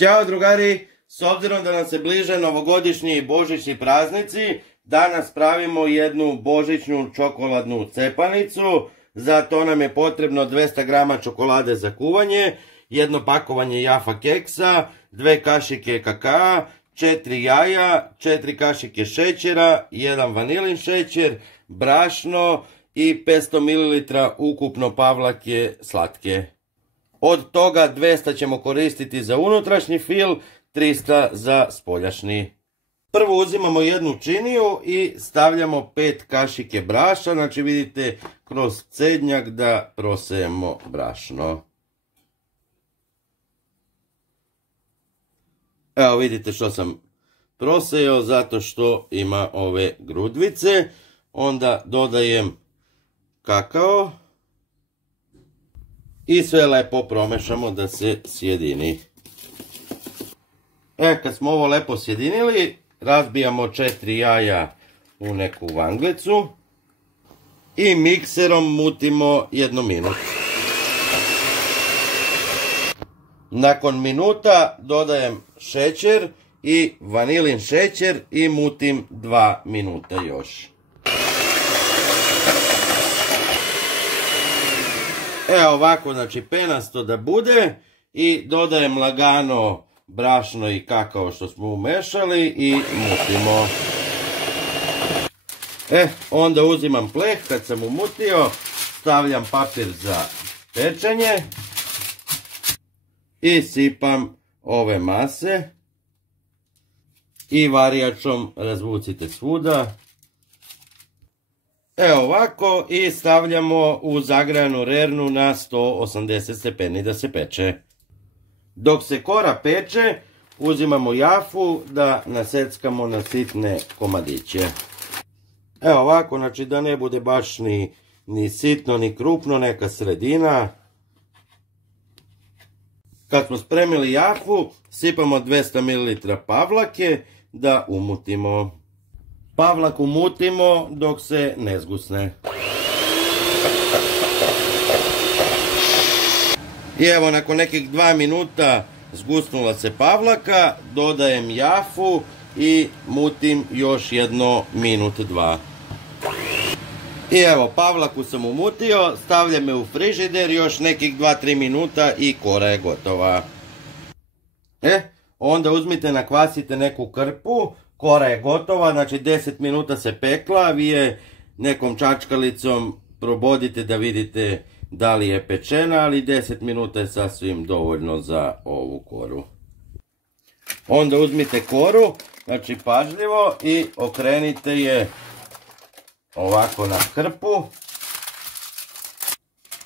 Ćao drugari, s obzirom da nam se bliže novogodišnji i božićni praznici, danas pravimo jednu božićnu čokoladnu cepanicu. Za to nam je potrebno 200 grama čokolade za kuvanje, jedno pakovanje Jaffa keksa, 2 kašike kakaa, 4 jaja, 4 kašike šećera, 1 vanilin šećer, brašno i 500 ml ukupno pavlake slatke. Od toga 200 ćemo koristiti za unutrašnji fil, 300 za spoljašnji. Prvo uzimamo jednu činiju i stavljamo 5 kašike brašna, znači vidite kroz cednjak da prosejemo brašno. Evo vidite što sam prosejao zato što ima ove grudvice. Onda dodajem kakao i sve lepo promešamo da se sjedini. Kad smo ovo lepo sjedinili, razbijamo 4 jaja u neku vanglicu i mikserom mutimo 1 minut. Nakon minuta dodajem šećer i vanilin šećer i mutim 2 minuta još. Evo ovako, znači penasto da bude i dodajem lagano brašno i kakao što smo umešali i mutimo. Onda uzimam pleh, kad sam umutio, stavljam papir za pečenje i sipam ove mase i varijačom razvucite svuda. Evo ovako i stavljamo u zagrejanu rernu na 180 stepeni da se peče. Dok se kora peče, uzimamo jafu da naseckamo na sitne komadiće. Evo ovako, znači da ne bude baš ni sitno ni krupno, neka sredina. Kad smo spremili jafu, sipamo 200 ml pavlake da umutimo. Pavlak umutimo dok se ne zgusne. I evo nakon nekih 2 minuta zgusnula se pavlaka, dodajem jafu i mutim još jedno minut 2. I evo pavlaku sam umutio, stavljam je u frižider još nekih 2-3 minuta i kora je gotova. Onda uzmite nakvasite neku krpu, kora je gotova, znači 10 minuta se pekla, vi je nekom čačkalicom probodite da vidite da li je pečena, ali 10 minuta je sasvim dovoljno za ovu koru. Onda uzmite koru, znači pažljivo i okrenite je ovako na krpu.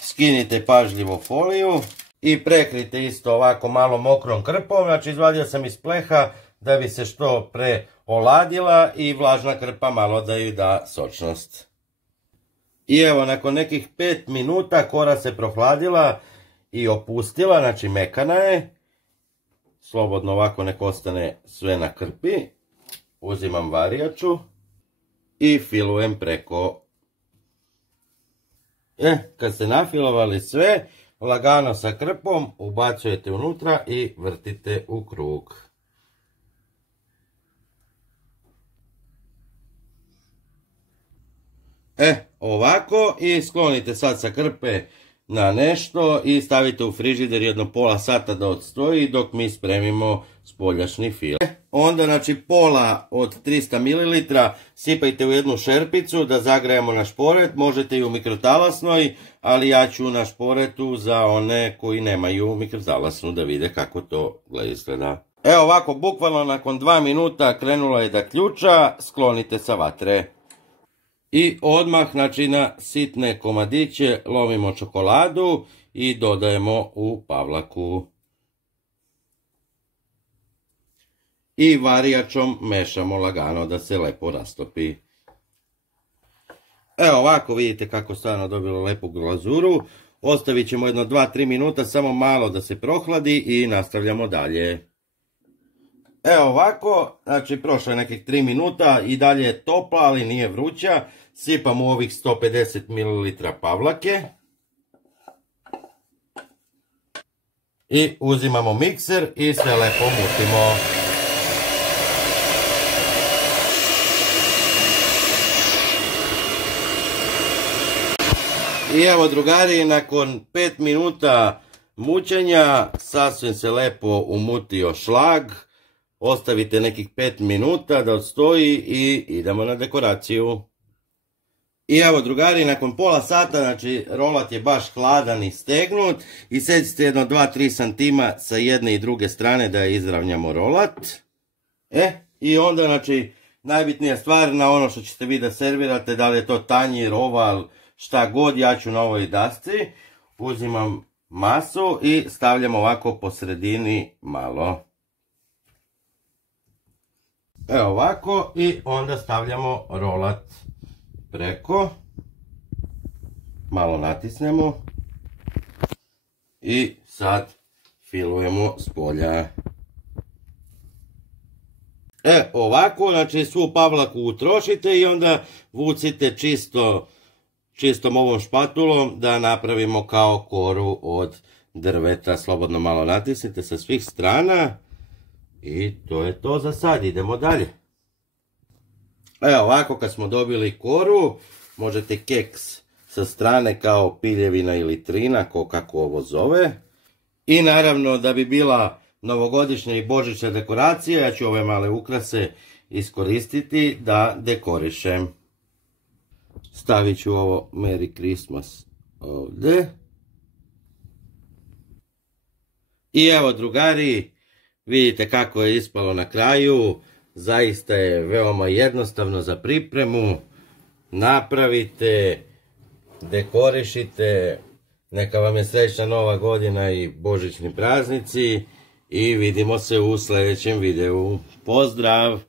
Skinite pažljivo foliju i prekrite isto ovako malo mokrom krpom, znači izvadio sam iz pleha da bi se što pre oladila i vlažna krpa malo da ju da sočnost. I evo nakon nekih 5 minuta kora se prohladila i opustila, znači mekana je. Slobodno ovako nek ostane sve na krpi. Uzimam varijaču i filujem preko. Kad ste nafilovali sve, lagano sa krpom ubacujete unutra i vrtite u krug. Ovako i sklonite sad sa krpe na nešto i stavite u frižider jedno pola sata da odstoji dok mi spremimo spoljašnji fil. Onda znači pola od 300 ml sipajte u jednu šerpicu da zagrejemo na šporet, možete i u mikrotalasnoj, ali ja ću na šporetu za one koji nemaju mikrotalasnu da vide kako to izgleda. Evo ovako, bukvalno nakon 2 minuta krenulo je da ključa, sklonite sa vatre. I odmah, znači na sitne komadiće lomimo čokoladu i dodajemo u pavlaku. I varijačom mešamo lagano da se lepo rastopi. Evo ovako vidite kako stvarno dobilo lepu glazuru. Ostavit ćemo jedno 2-3 minuta samo malo da se prohladi i nastavljamo dalje. Evo ovako, znači prošlo je nekih 3 minuta i dalje je topla, ali nije vruća. Sipam u ovih 150 ml pavlake. I uzimamo mikser i sve lepo mutimo. I evo drugari, nakon 5 minuta mućenja sasvim se lepo umutio šlag. Ostavite nekih 5 minuta da odstoji i idemo na dekoraciju. I evo drugari, nakon pola sata, znači rolat je baš hladan i stegnut i secite jedno 2-3 cm sa jedne i druge strane da izravnjamo rolat. I onda znači najbitnija stvar na ono što ćete vi da servirate, da li je to tanjir, oval, šta god, ja ću na ovoj dasci. Uzimam masu i stavljam ovako po sredini malo. Evo ovako i onda stavljamo rolat preko. Malo natisnemo. I sad filujemo s polja. Ovako, znači svu pavlaku utrošite i onda vucite čistom ovom špatulom da napravimo kao koru od drveta. Slobodno malo natisnite sa svih strana. I to je to za sad, idemo dalje. Ovako kad smo dobili koru, možete keks sa strane kao piljevina ili trina, kako ovo zove. I naravno da bi bila novogodišnja i božićna dekoracija, ja ću ove male ukrase iskoristiti da dekorišem. Stavit ću ovo Merry Christmas ovdje. I evo drugari, vidite kako je ispalo na kraju. Zaista je veoma jednostavno za pripremu. Napravite, dekorišite. Neka vam je srećna nova godina i božićni praznici. I vidimo se u sljedećem videu. Pozdrav!